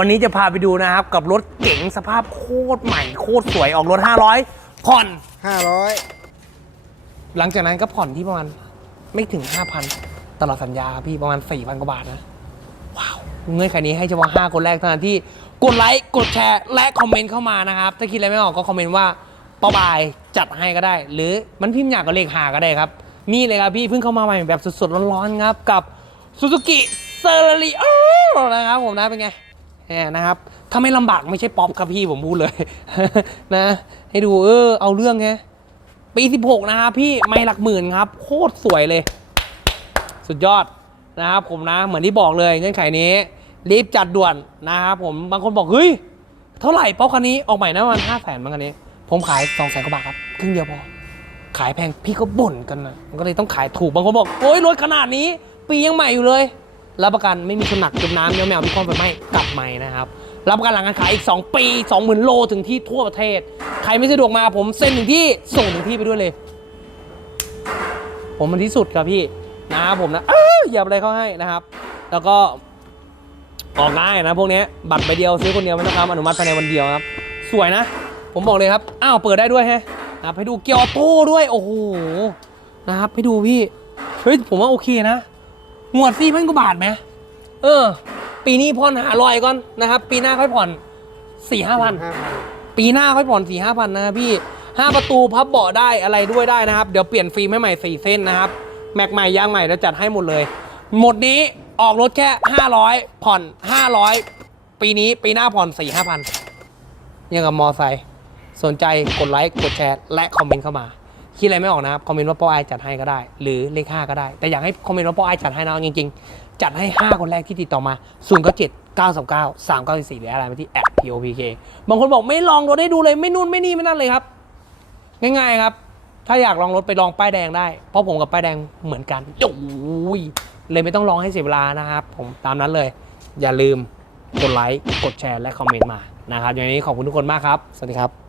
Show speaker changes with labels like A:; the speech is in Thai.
A: วันนี้จะพาไปดูนะครับกับรถเก๋งสภาพโคตรใหม่โคตรสวยออกรถ 500 ผ่อน
B: 500
A: หลังจากนั้นก็ผ่อนที่ประมาณไม่ถึง 5,000 ตลอดสัญญาพี่ประมาณ 4,000 กว่าบาทนะ ว้าว เงื่อนไขนี้ให้เฉพาะ5คนแรกเท่านั้นที่กดไลค์ กดแชร์ และคอมเมนต์เข้ามานะครับ ถ้าคิดอะไรไม่ออกก็คอมเมนต์ว่าป้าบายจัดให้ก็ได้ หรือมันพิมพ์อยากกับเลขหาก็ได้ครับ นี่เลยครับพี่เพิ่งเข้ามาใหม่แบบสดๆร้อนๆครับกับ Suzuki c e l e r i o นะครับผมนะเป็นไงแหม นะครับ ถ้าไม่ลำบากไม่ใช่ป๊อปครับพี่ผมพูดเลยนะ ให้ดูเออเอาเรื่องไงปี 16 นะครับพี่ไม่หลักหมื่นครับ โคตรสวยเลย สุดยอดนะครับผมนะ เหมือนที่บอกเลยเงื่อนไขนี้ รีบจัดด่วนนะครับผมบางคนบอกเฮ้ยเท่าไหร่ป๊อปคันนี้ออกใหม่นะมาณห้าแสนบางคันนี้ ผมขาย2องแสนกว่าบาทครับครึ่งเดียวพอขายแพงพี่ก็บ่นกันนะมันก็เลยต้องขายถูกบางคนบอกโอ้ยรถขนาดนี้ ปียังใหม่อยู่เลย รับประกันไม่มีชนหนักจมน้ำเดี๋ยวแมวพี่ความไฟไหม้กลับใหม่นะครับ รับประกันหลังการขายอีก 2 ปี 20,000 โลถึงที่ทั่วประเทศ ใครไม่สะดวกมาผมเซ็นถึงที่ส่งถึงที่ไปด้วยเลย ผมมันที่สุดครับพี่นะครับผมนะเอ้ยอย่าอะไรเขาให้นะครับ แล้วก็ออกง่ายนะพวกนี้บัตรใบเดียวซื้อคนเดียวไม่ต้องทำอนุมัติภายในวันเดียวครับ สวยนะ ผมบอกเลยครับอ้าวเปิดได้ด้วยแฮะนะครับให้ดูเกียร์ออโต้ด้วยโอ้โหนะครับให้ดูพี่เฮ้ยผมว่าโอเคนะ งวดสี่พันกว่าบาทไหมเออ ปีนี้ผ่อนหาลอยก่อนนะครับ ปีหน้าค่อยผ่อนสี่ห้าพัน
B: 5,000
A: ปีหน้าค่อยผ่อนสี่ห้าพันนะครับพี่ห้าประตูพับเบาะได้อะไรด้วยได้นะครับ เดี๋ยวเปลี่ยนฟิล์มให้ใหม่สี่เส้นนะครับ แม็กใหม่ยางใหม่เราจัดให้หมดเลย หมดนี้ออกรถแค่ห้าร้อยผ่อนห้าร้อยปีนี้ปีหน้าผ่อนสี่ห้าพันยังกับมอไซค์สนใจกดไลค์กดแชร์และคอมเมนต์เข้ามา คิดอะไรไม่ออกนะครับ คอมเมนต์ว่าป้อไอจัดให้ก็ได้ หรือเลขห้าก็ได้ แต่อยากให้คอมเมนต์ว่าป้อไอจัดให้นะจริง ๆ จัดให้ 5 คนแรกที่ติดต่อมา0 9 7 9 3 9 3 9 4หรืออะไรมาที่แอด POPK บางคนบอกไม่ลองรถให้ดูเลยไม่นู่นไม่นี่ไม่นั่นเลยครับ ง่ายๆครับ ถ้าอยากลองรถไปลองป้ายแดงได้ เพราะผมกับป้ายแดงเหมือนกันโอ้ยเลยไม่ต้องลองให้เสียเวลานะครับ ผมตามนั้นเลย อย่าลืมกดไลค์กดแชร์และคอมเมนต์มานะครับอย่างนี้ขอบคุณทุกคนมากครับ สวัสดีครับ